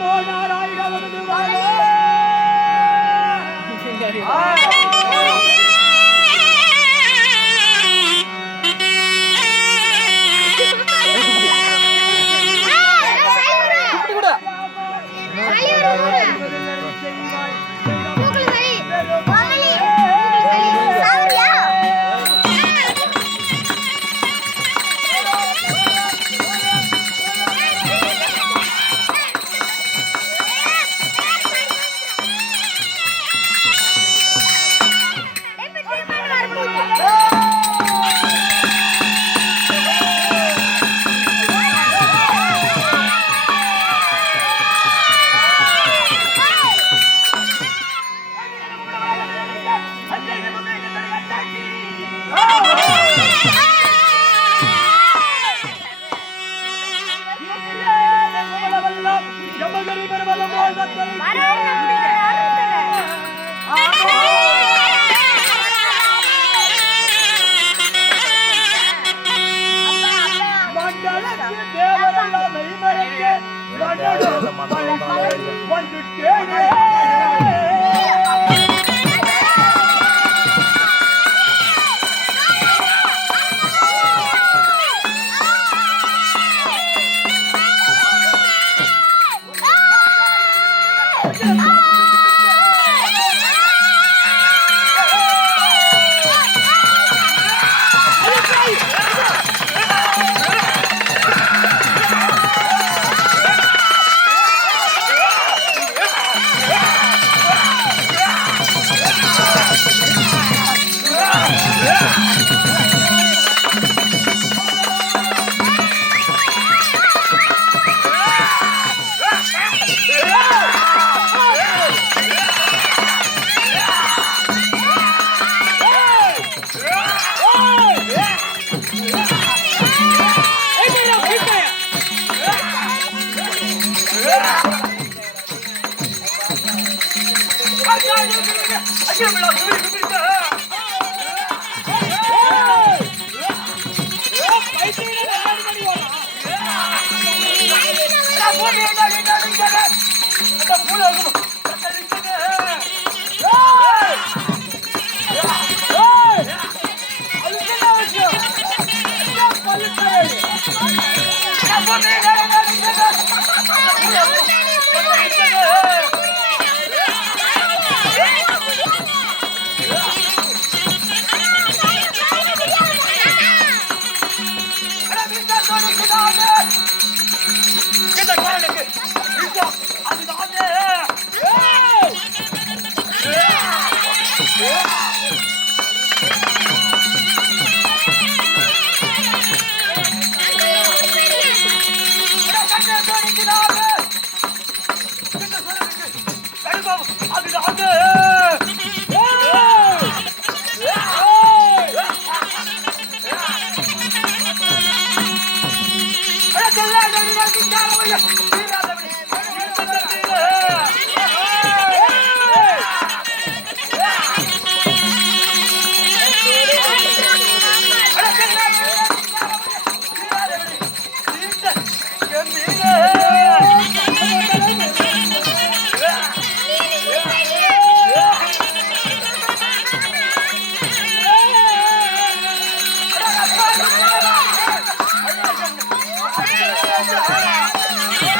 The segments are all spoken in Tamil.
நமோ நாராயண நமது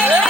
Yeah.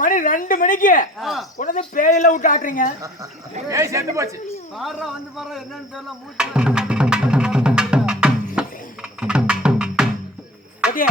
மணி 2 மணிக்கு உடனே பேயில விட்டு ஆட்டுறீங்க. பேய் செத்து போச்சு. பாடுறா வந்து பாடுறா என்னன்னு தெரியல மூச்சு. ஓகே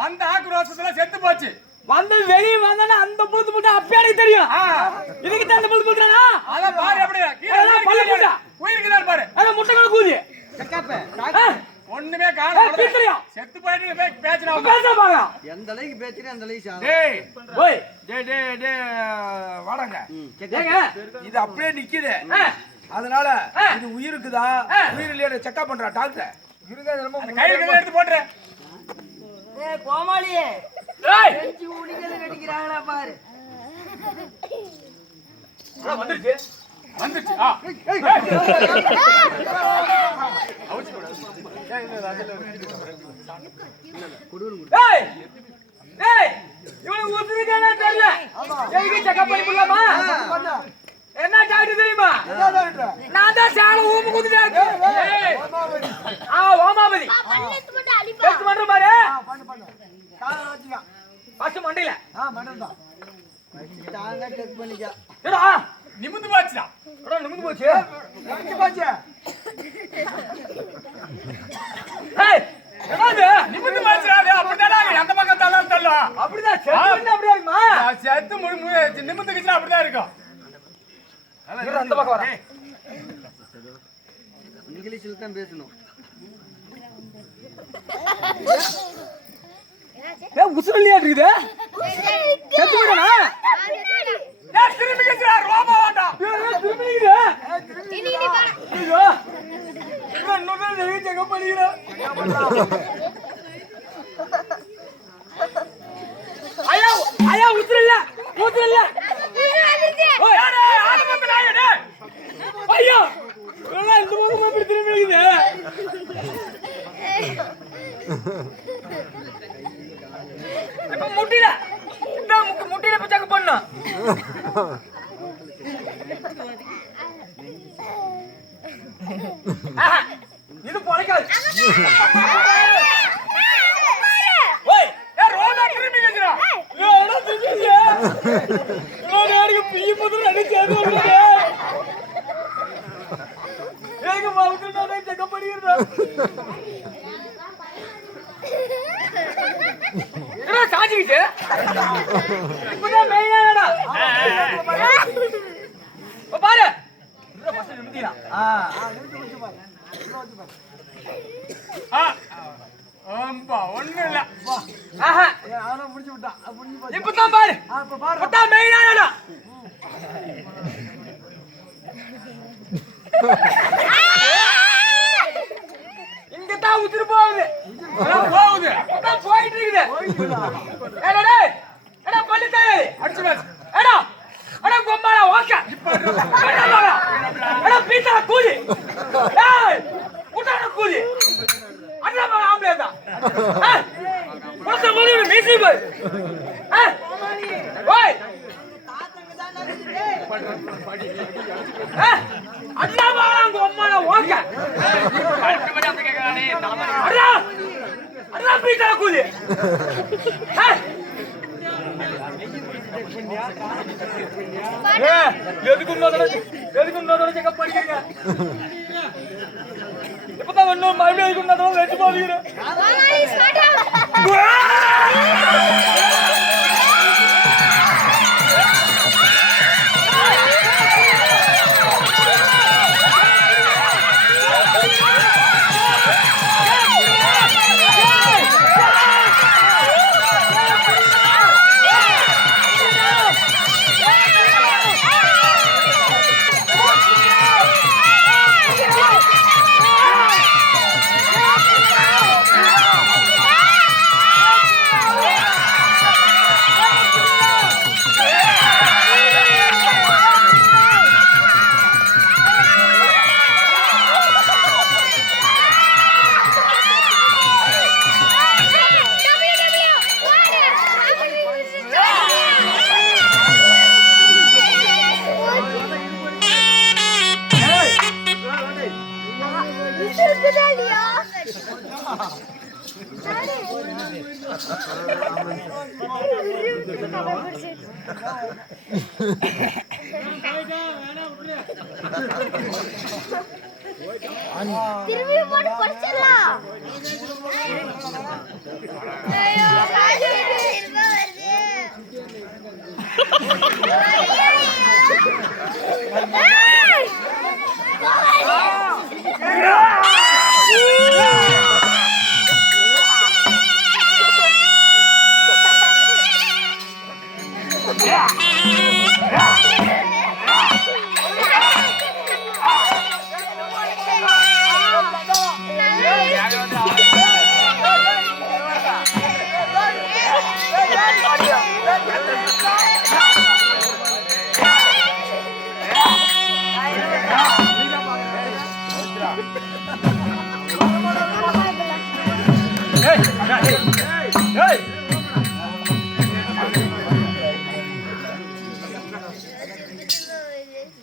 வந்த ஆக்ரோஷத்துல செத்து போச்சு. வந்து வெளிய வந்தா அந்த புழுத்து புட்டா அப்பயே தெரியும். இதுக்கு தான் அந்த புழுத்து புட்டறானா? அத பாரு அப்படியே. கீழ பல்ல உயிருக்கு பாரு. அத முட்டைக்குள்ள கூதி. ஒண்ணுமே காணோம். செத்து போயிட்டு பேச்சறா. பேச பாங்க. எந்த அளவுக்கு பேச்சறே அந்த அளவுக்கு சாவு. டேய். ஓய். டேய் வாடங்க. ஏங்க இது அப்படியே நிக்குது. அதனால இது உயிருக்குதா? உயிர் இல்லையா செக்அப் பண்றா டாக்டர். இருங்க நம்ம கையில எடுத்து போடுறேன். ஏய் கோமாளி டேய் வெச்சி உடிக்கல கட்டிக்கறாங்களா பாரு. வந்துருச்சு. அவுச்சு போடு. டேய் டேய் இவன் ஊத்துறீங்கனா தெரியல. ஏய்க்கு செக்அப் பண்ணி போலாமா? என்ன டாக்டர் தெரியுமா? நான் தான் சால ஊமு குதிட்டே இருக்கேன். ஓமாபதி. பண்ணத்து மட்டும் அடிப்பா. டெஸ்ட் பண்ற பாரு. பண்ணு. கால வச்சிக்க. பாஸ் மண்டையில. மண்டடா. தாங்க செக் பண்ணிக்க. ஏடா நிமிந்து போச்சுடா. ஏடா நிமிந்து போச்சு. நிமிந்து போச்சு. ஏய் என்னது? நிமிந்து போச்சுடா. அப்படிதாடா அந்த பக்கம் தள்ளலாம். அப்படிதான் செத்து அப்படியே இருக்குமா? செத்து நிமிந்துக்குச்சு அப்படிதான் இருக்கும். அந்த பக்கம் வர. இங்கிலீஷ்ல தான் பேசணும். உசுரலியா இருக்குது. செத்து போறனா? டேய் திரும்பி கேக்குறா ரோமா வாடா. திரும்பி இருக்குது. இனி வா. ஐயோ. இன்னொரு தடவை செக்அப் பண்ணிக்கிறேன். ஐயா உசுரல்ல. ஓய் டேய் ஆரம்பத்துல டேய். ஐயா. எல்லாம் இந்த பக்கம் எப்படி திரும்பி இருக்குது? இப்ப முட்டில. இந்த முட்டில போய் செக் பண்ணு. இது பொளைக்காது. ஓய் ஏய் ரோமா திரும்பி கேக்குறா. ஏடா திரும்பிங்க. ஓடாடிக்கு பிய முதல்ல அடிச்சாரு வந்து. ஏங்க மாவுக்கு நான் செக் பண்ணிறேன். என்ன சாஞ்சிக்கிச்சு? இப்பதான் மேயாடா. பாரு. இந்த பஸ் நிமித்தினா. நிமிந்து பாரு. ஆம்பா ஒண்ணு இல்ல. ஆஹா. ஆனா முடிச்சு விட்டா. முடிஞ்சு போச்சு. இப்பதான் பாரு. இப்ப பாரு. இப்பதான் மேயாடா. இங்க தான் உதிர போகுது. போகுது. அதான் போயிட்டு இருக்குது. ஏடா டேய். எடா பல்லிட்டாயே. அடிச்சு பாஸ். எடா. எடா கொம்மாடா ஓகே. எடா பீட்டா கூலி. ஏய். உட்டான கூலி. அண்ணா ஆம்பளேடா. மொத்த மொத்த மீசி பாய். ஓய். அண்ணா வாங்க அம்மாடா ஓகே. கஷ்டப்பட்டு கேக்குறானே தலைமறை. அண்ணா பீட்டா கூலி. எதுக்கு இன்னொரு செக்அப் பண்ணிக்கிறீங்க? இப்பதான் இன்னும் மறுபடியும் எதுக்கு இன்னொரு வெச்சு போகிறேன். திரும்பி போட்டு படிச்சிடலாம். ஐயோ காசு வருது.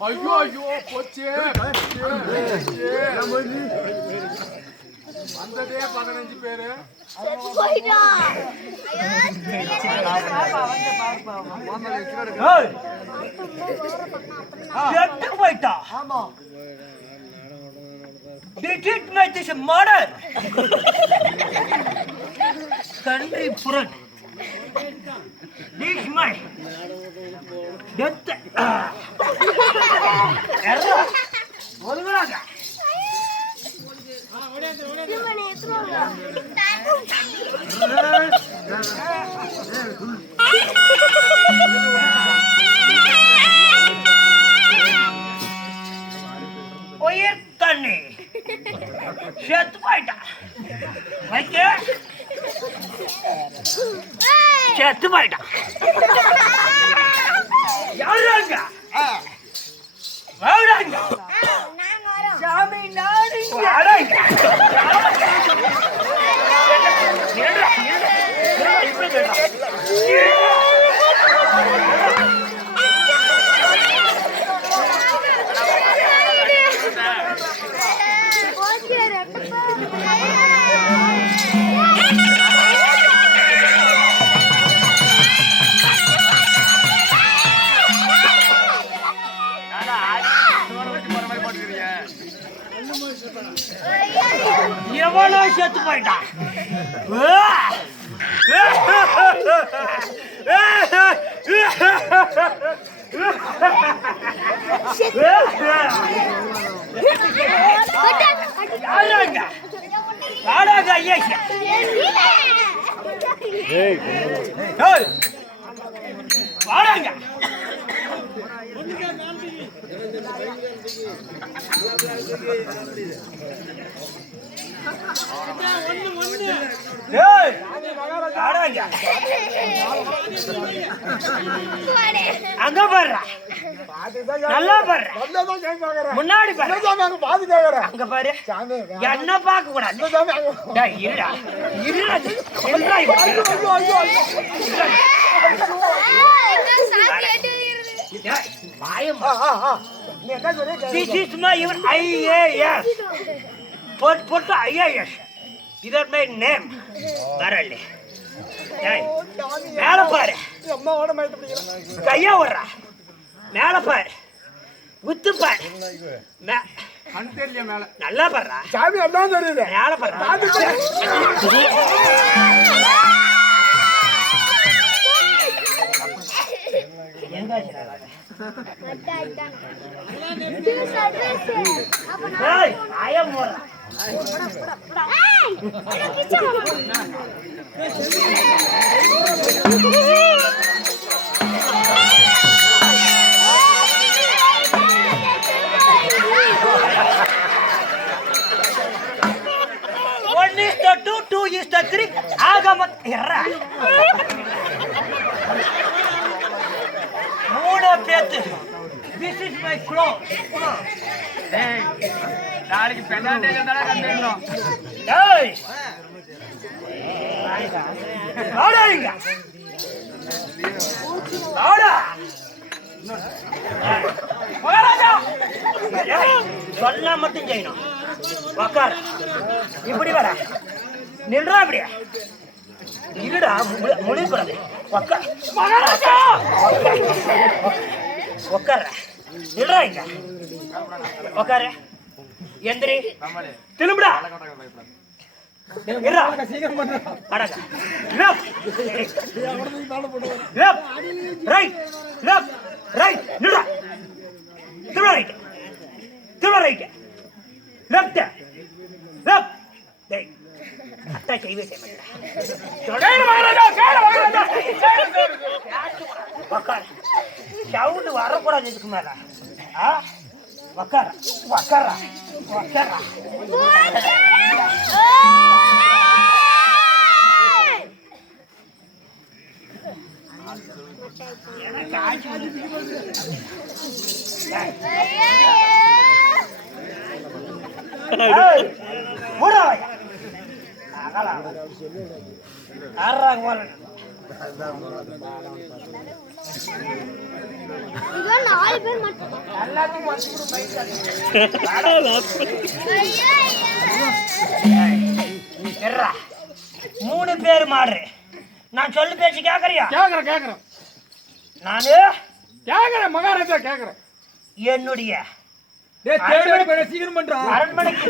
ஐயோ ஐயோ போச்சே வந்ததே 15 பேரு போய்டா. செத்து போயிட்டா. ஆமா Did it make this a murder? Country friend. This my death. Error. ஒழுங்காக. இவனை எத்துறோங்க. உயிர் தண்ணி செத்து போயிட்டா. வைக்க செத்து போயிட்டா. யாருங்க வாடாங்க சாமி நாடுங்க வாடாங்க எவனோ செத்து போயிட்டான். வாடாங்க ஐயா வாடாங்க. அங்க பாரு நல்லா பாரு முன்னாடி பாரு அங்க பாரு என்ன பார்க்க கூடாது. இருடா இருடா This is my even IAS. Put the IAS. These are my name. Barale. மேல பாரு கையா வர்றா மேல பாரு குத்து பாரு நல்லா பாரு சாமி எல்லாம் தெரியுது மேல பாரு One is the two, two is the three. Agamat irra. Moona pet. This is my clothes. Hey, நாளைக்கு பெண்ணாண்டே இருந்தா கண்டிரணும். ஏய். ஆடாங்க. ஆடா. மகாராஜா. சொன்னா மட்டும் செய்யணும். உட்கார். இப்படி வர. நில்றா அப்படியே. இருடா முடிக்கூடாது. உக்கார இல்லடா இங்க உக்காரு. எந்திரி திரும்புடா. சவுண்டு வரக்கூடாது இதுக்கு மேல. உக்கார உக்கார உக்கார. நாலு பேர் மட்டும் மூணு பேர் மாறு. நான் சொல்லு பேச்சு கேக்குறியா? கேக்குறேன் நானு கேக்குறேன் மகாராஜா கேக்குறேன். என்னுடைய சீக்கிரம் பண்றான். அரண்மனைக்கு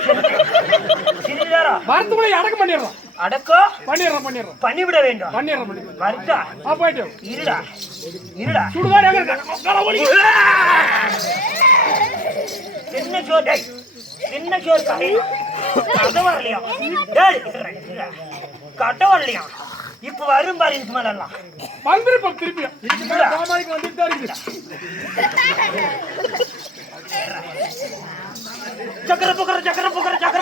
வரத்துக்குள்ள அடக்கம் பண்ணிடுறோம். அடக்கம் பண்ணிடுறோம் பண்ணிவிட வேண்டும். வருதா போயிட்டு இருடா இருடா. சுடுகாடு சின்ன சோறு சின்ன சோறு கட்ட வரலையா? கட்ட வரலையா? இப்ப வரும் பாரு. இதுக்கு மேல எல்லாம் வந்துருப்போம். திருப்பி வந்துட்டு தான் இருக்குது. சக்கர புக்கர சக்கர புக்கர சக்கர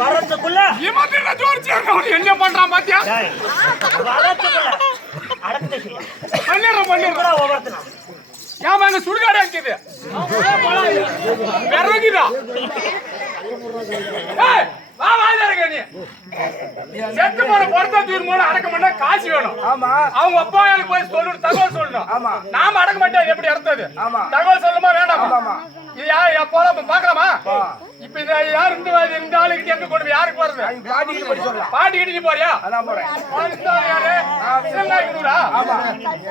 வரத்துக்குள்ள என்ன பண்றான் பாத்தியா? வரத்துக்குள்ள அடக்க பண்ணிடுறோம் ஒவ்வொருத்தனா. ஏமா அங்க சுடுகாடு இருக்குது. விறகுதா செத்து போன பொறுத்த தூர் மூலம் அடக்கம் பண்ண காசு வேணும். அவங்க அப்பா எனக்கு போய் சொல்லணும், தகவல் சொல்லணும். நாம அடக்க மாட்டோம். எப்படி அறுத்தது தகவல் சொல்லணுமா வேண்டாமா? இது யாரு போல பாக்கலாமா? இப்ப இந்த யாரு இந்த ஆளுகிட்ட எங்க கொண்டு யாருக்கு போறது? பாட்டிக்கிட்டு நீ போறியா? யாரு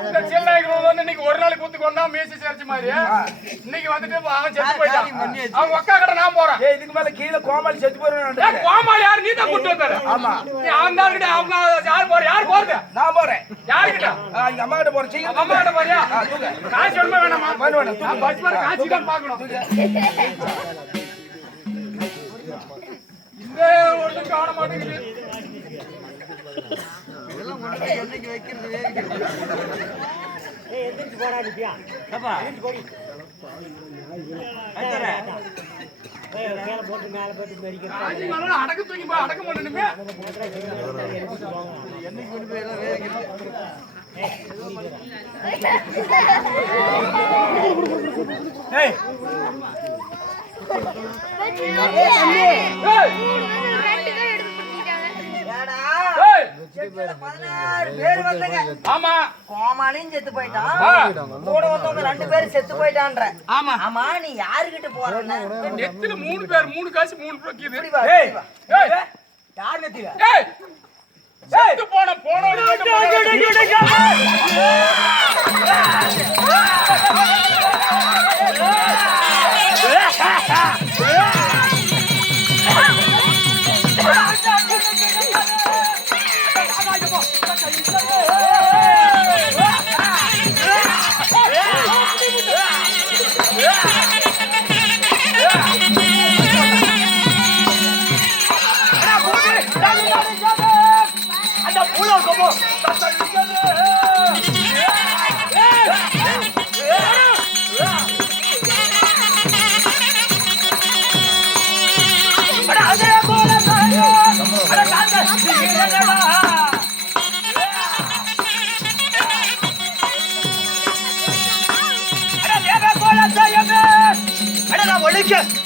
இந்த செல்லாய்க்கு வந்து இன்னைக்கு ஒரு நாளைக்கு கூத்து கொண்டா மேசி சேர்ச்சி மாதிரி இன்னைக்கு வந்துட்டு அவன் செத்து போயிட்டான். அவங்க அக்கா கிட்ட நான் போறேன். இதுக்கு மேல கீழே கோமாளி செத்து போறேன். கோமாளி யாரு? நீ தான் கூட்டு வந்தாரு. அந்த ஆளுகிட்ட அவங்க யார் போற? யார் போறது? நான் போறேன். யாருக்கிட்ட? எங்க அம்மா கிட்ட போறேன். சீக்கிரம் அம்மா கிட்ட போறியா? காசு வேணுமா வேணாமா? வேணும். பஸ் வர காசு தான் பாக்கணும். இந்த ஒரு காண மாட்டேங்குது. என்னைக்கு வைக்கிறது அடக்க தூக்கி போய் அடக்க பண்ணணுமே. என்னைக்கு கொண்டு போய் எல்லாம் வேக ஆமா கோமாளின்னு செத்து போயிட்டான். கூட வந்தவங்க 2 பேரும் செத்து போயிட்டான்ற. ஆமா ஆமா நீ யாருகிட்ட போறன்னு? நெத்தில 3 பேர் 3 காசு 3 ரூபாய்க்கு. யார் நெத்தில? செத்து போனோட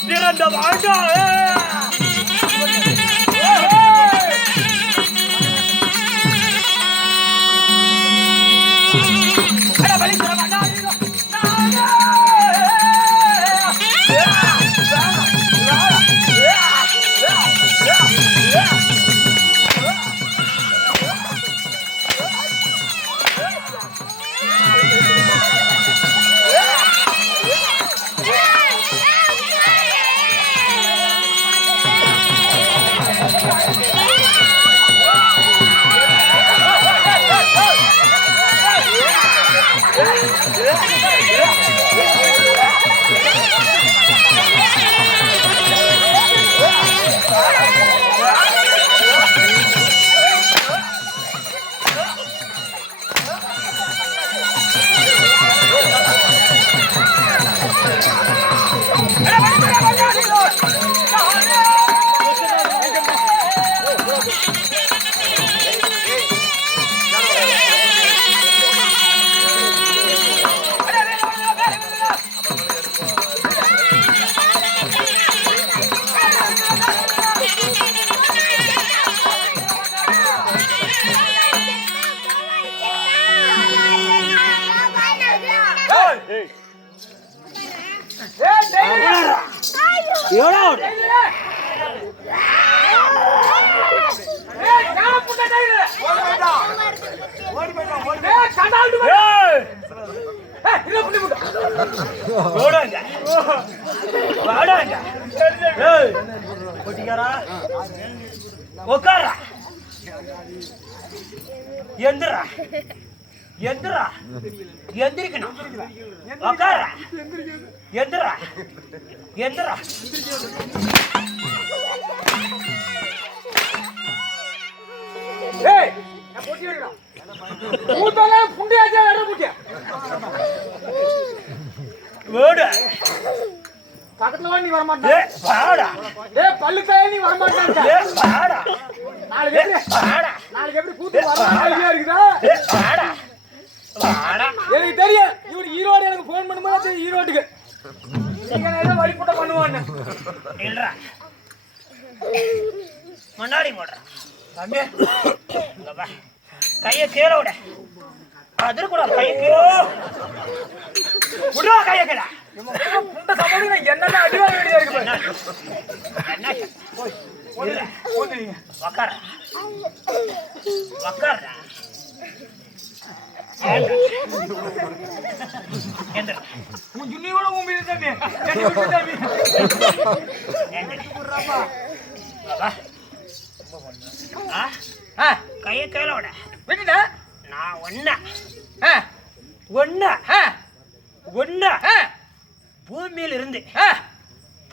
பிறந்த வாழ்ந்தா வழி எவ்வளோ உக்காரா எந்திரா எந்திரா எந்திரிக்கணும் உக்காரா எந்திரா எந்திரா ஏய் நான் போட்டி வைக்கிறேன் ஊத்தல புண்டியாச்சே வர புட்டியா ஓடு பக்கத்துல வா நீ வர மாட்டே ஏய் வாடா ஏய் பல்லுக்காய நீ வர மாட்டே ஏய் வாடா நாளைக்கு எப்படி கூத்து வர ஐடியா இருக்குதா ஏய் வாடா வாடா எனக்கு தெரியும் இவரு ஈரோடு எனக்கு ஃபோன் பண்ணும்போது தெரியும் ஈரோட்டுக்கு நீங்க ஏதோ வழிபட்ட பண்ணுவான்னு இல்லடா முன்னாடி போடுறா தம்பி இங்க வா கையை கீழே விட அது கூட கையை கீழே விடுறா கையை கீழே புண்ட சம்பளம் நான் என்னென்ன அடிவா வேண்டியதா இருக்கு என்ன போய் உக்கார உக்கார எந்திர உன் ஜுன்னியோட உன் மீது தம்பி என்னை விட்டு தம்பி கையை கையில விட விட்டுட்டா நான் ஒண்ணு பூமியில இருந்து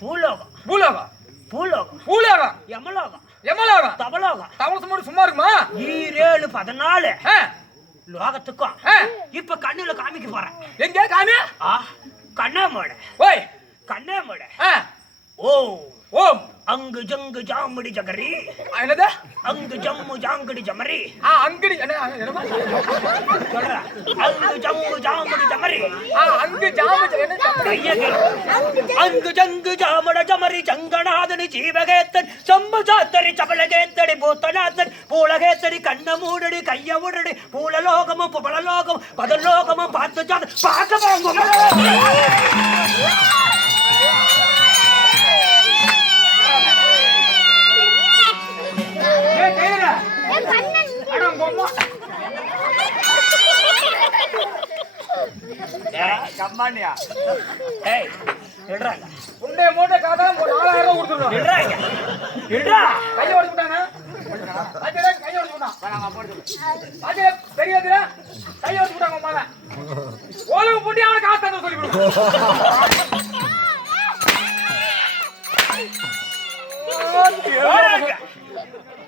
பூலோகம் பூலோகம் பூலோகம் பூலோகம் யமலோகம் எமலோகம் தபலோகம் தமிழ் சும்மா சும்மா இருக்குமா 7-14 லோகத்துக்கும் இப்ப கண்ணுல காமிக்க போறேன் எங்க காமி கண்ணாமோட ஓய் கண்ணாமோட ஓ ஓம் அங்கு ஜங்கு ஜாமுடி ஜகரி என்னது அங்கு ஜம்மு ஜாங்குடி ஜமரி அங்கடி என்னமா சொல்ற அங்கு ஜம்மு ஜாமுடி ஜமரி அங்கு ஜாம அங்கு ஜங்கு ஜாமுட ஜமரி ஜங்கநாதனி ஜீவகேத்தன் சம்பு சாத்தரி சபலகேத்தடி பூத்தநாதன் பூலகேத்தடி கண்ண மூடடி கைய உடடி பூலலோகமும் புபலலோகம் பதலோகமும் பார்த்து பார்க்க வாங்கும் கம்மானியா ஏய் எடுறாங்க உன்னை மூட்டை காதா 4000 கொடுத்துறோம் எடுறாங்க எடுறா கைய ஓடி விட்டாங்க அஜே கைய ஓடி விட்டான் வேணாங்க போடு அஜே தெரியாதுடா கைய ஓடி விட்டாங்க மாமா ஓலுக்கு புண்டி அவன காசு தந்து சொல்லி கொடு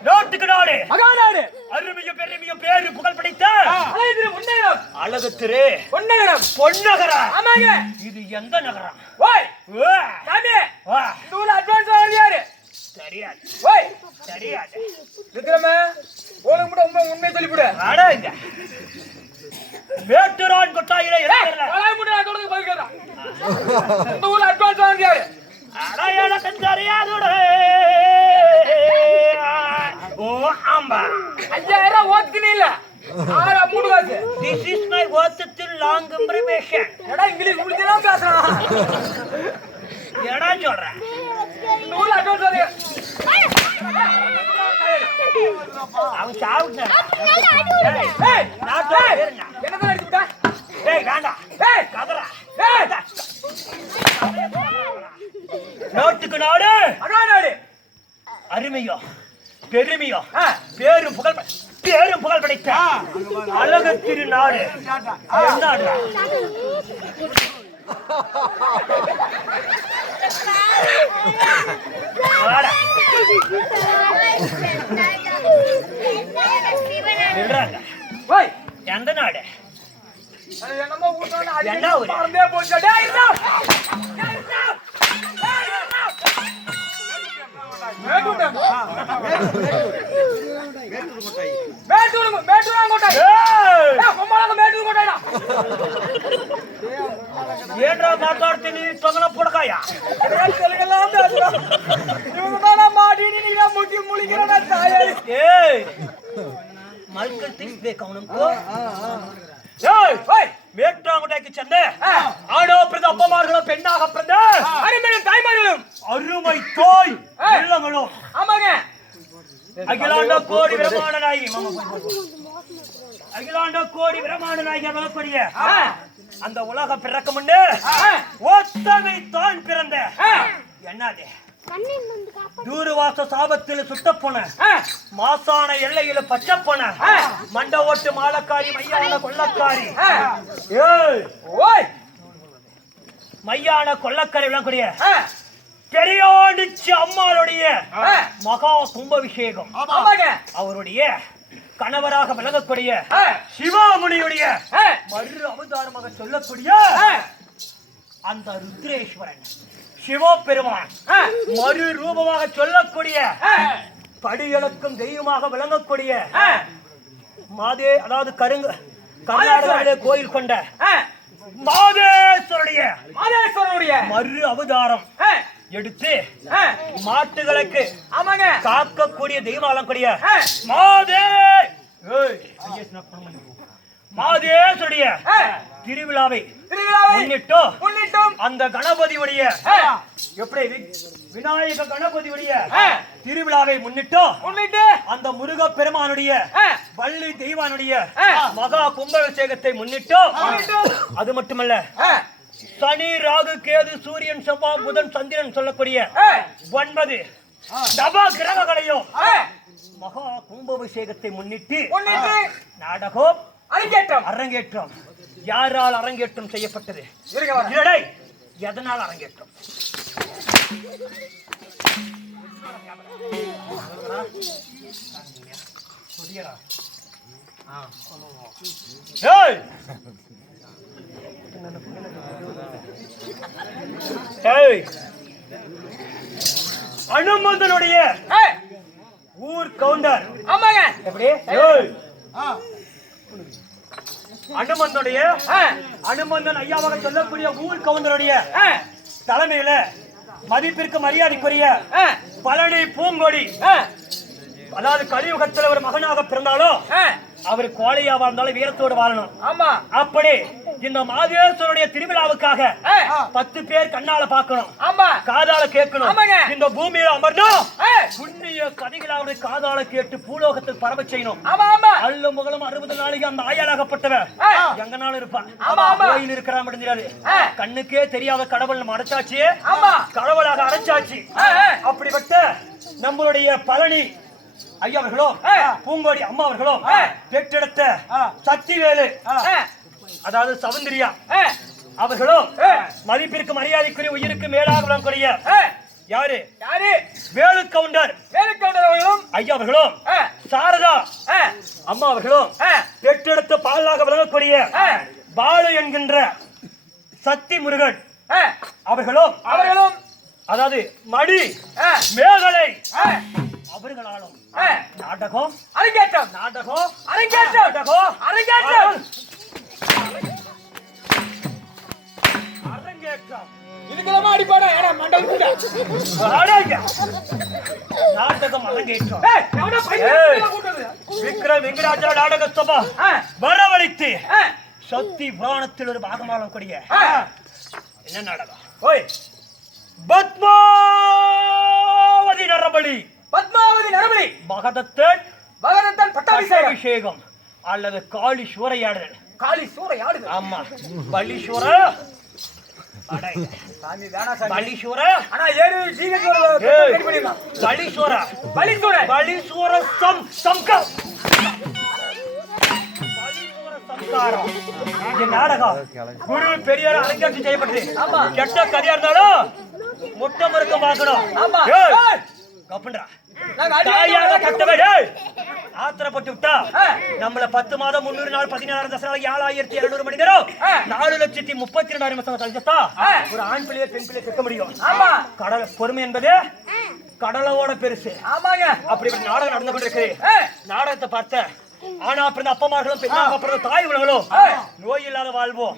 நோட்டுக்கு நாடு மகாநாடு அருமையும் பெருமையும் பேரு புகழ் படைத்த அழகு உன்னேனம் அழகு திரு பொன்னகரம் பொன்னகரம் ஆமாங்க இது எந்த நகரம் ஓய் சாமி வா தூள அட்வான்ஸ் வாங்கியாரு தெரியாது ஓய் தெரியாது விக்ரமே ஓலுக்கு மட்டும் உண்மை சொல்லி கொடு அடங்க வேட்டுரான் கொட்டாயில இருக்கற கொலை முட்டை நான் சொல்றது பதில் கேட்டா தூள அட்வான்ஸ் வாங்கியாரு அடையாள தெரியாதுடே ஓ ஆம்பா 5000 ஓத்துனே இல்ல 6 மூணு காசு this is my worth long information எடா இங்கிலீஷ் புரிஞ்சனா பேசுறான் எடா சொல்றேன் தூள அட்வான்ஸ் வாங்க அவன் சாவுங்க ஏய் நான் சொல்றேன் என்னதான் அடிச்சுடா டேய் காண்டா ஏய் கதறா ஏய் நோட்டுக்கு நாடு மகாநாடு அருமையோ பெருமையோ பேரும் புகழ் படைத்த அழகு திருநாடு என்னாடுறா எந்த நாடு என்னமோ ஊட்டான என்ன ஊரு? மறந்தே போச்சு டேய் இருடா ఏంట్రా మాట్లాడుతుంది తొంగల పుడకాయ ಮಲ್ಕಲ್ ತಿನ್ಸ್ಬೇಕು ಅವನಂಕು மேற்றாங்குடைக்கு சென்று ஆடோ பிரத அப்பமார்களும் பெண்ணாக பிறந்த தாய்மார்களும் அருமை அகிலாண்ட கோடி பிரமாண நாயகி அகிலாண்ட கோடி பிரமாண நாயகி வரக்கூடிய அந்த உலகம் பிறக்க முன்னே ஒத்தமை தான் பிறந்த என்னது தூர்வாச சாபத்தில் சுட்ட போன மாசான எல்லையில பச்சை போன மண்ட ஓட்டு மாலக்காரி மையான கொள்ளக்காரி மையான கொள்ளக்காரி விளங்கக்கூடிய பெரியாண்டிச்சு அம்மாளுடைய மகா கும்பாபிஷேகம் அவருடைய கணவராக விளங்கக்கூடிய சிவாமுனியுடைய மறு அவதாரமாக சொல்லக்கூடிய அந்த ருத்ரேஸ்வரன் சிவபெருமான் மறு ரூபமாக சொல்லக்கூடிய படியளக்கும் தெய்வமாக விளங்கக்கூடிய மாதே அதாவது கர்நாடகாவிலே கோயில் கொண்ட மாதேஸ்வரனுடைய மறு அவதாரம் எடுத்து மாட்டுகளுக்கு காக்கக்கூடிய தெய்வம் கூடிய மாதேஸ்வருடைய திருவிழாவை முன்னிட்டோம் அந்த கணபதியுடைய எப்படி விநாயக கணபதியுடைய திருவிழாவை முன்னிட்டு அந்த முருக பெருமானுடைய வள்ளி தெய்வானுடைய மகா கும்பாபிஷேகத்தை முன்னிட்டு அது மட்டுமல்ல சனி ராகு கேது சூரியன் செவ்வாய் புதன் சந்திரன் சொல்லக்கூடிய 9 நவ கிரகங்களையும் மகா கும்பாபிஷேகத்தை முன்னிட்டு நாடகம் அரங்கேற்றம் யாரால் அரங்கேற்றம் செய்யப்பட்டது எதனால் அரங்கேற்றம் அனுமந்தனுடைய ஊர் கவுண்டர் எப்படி அனுமந்தன் ஐயாவாக சொல்லக்கூடிய ஊர் கவுண்டருடைய தலைமையில மதிப்பிற்கு மரியாதைக்குரிய பழனி பூங்கொடி அதாவது கலியுகத்தில் ஒரு மகனாக பிறந்தாலும் அவர் கோழையா வாழ்ந்தாலும் வீரத்தோடு வாழணும். அப்படி இந்த மாதேஸ்வருடைய திருவிழாவுக்காக 10 பேர் கண்ணால பார்க்கணும், காதால கேட்கணும். இந்த பூமியில அமர்ந்தோம் புண்ணிய கதைகளாவுடைய காதால கேட்டு பூலோகத்தில் பரவ செய்யணும். அல்ல முகலும் 60 நாளைக்கு அந்த ஆயாளாகப்பட்டவன் எங்கனாலும் இருப்பான். கோயில் இருக்கிறான் முடிஞ்சாரு கண்ணுக்கே தெரியாத கடவுள் அடைச்சாச்சு, கடவுளாக அடைச்சாச்சு. அப்படிப்பட்ட நம்மளுடைய பழனி ஐயா அவர்களும் பூங்கோடி அம்மா அவர்களும் பெற்றெடுத்த சக்திவேலு அதாவது சவுந்தரியா அவர்களும் மதிப்பிற்கு மரியாதைக்குரிய உயிருக்கு மேலாக விளங்கக்கூடிய யாரு வேலு கவுண்டர் அவர்களும் ஐயா அவர்களும் சாரதா அம்மா அவர்களும் பெற்றெடுத்த பாலாக விளங்கக்கூடிய பாலு என்கின்ற சக்தி முருகன் அவர்களும் அதாவது மடி மேகலை அவர்களாலும் நாடகம் அரங்கேற்றம் இதுக்கெல்லாம் அடிப்பாடா ஏடா மண்டல் கூட நாடகம் அரங்கேற்றம் விக்ரம் வெங்கடாச்சல நாடக சபா வரவழைத்து சக்தி புராணத்தில் ஒரு பாகமாக கூடிய என்ன நாடகம் பத்மாவதி நரபலி பகதத்தன் பட்டாபிஷேகம் அல்லது காளி சூறையாடுதல். ஆமா பலீஸ்வர நாடகம் குரு பெரியார் அரங்கேற்றம் செய்யப்பட்டது. கெட்ட கதையா இருந்தாலும் முட்டை மறுக்க பார்க்கணும். ஆத்திரப்பட்டு விட்டா நம்மள 10 மாதம் 300 நாள் 16 தசரா 7200 மணி நேரம் 4,32,000 ஒரு ஆண் பிள்ளைய பெண் பிள்ளைய பெற்க முடியும். கடல் பொறுமை என்பது கடலோட பெருசு. அப்படிப்பட்ட நாடகம் நடந்து கொண்டிருக்கு. நாடகத்தை பார்த்த ஆனா பிறந்த அப்பமார்களும் பெண்ணாக பிறந்த தாய் உலகளும் நோய் இல்லாத வாழ்வோம்.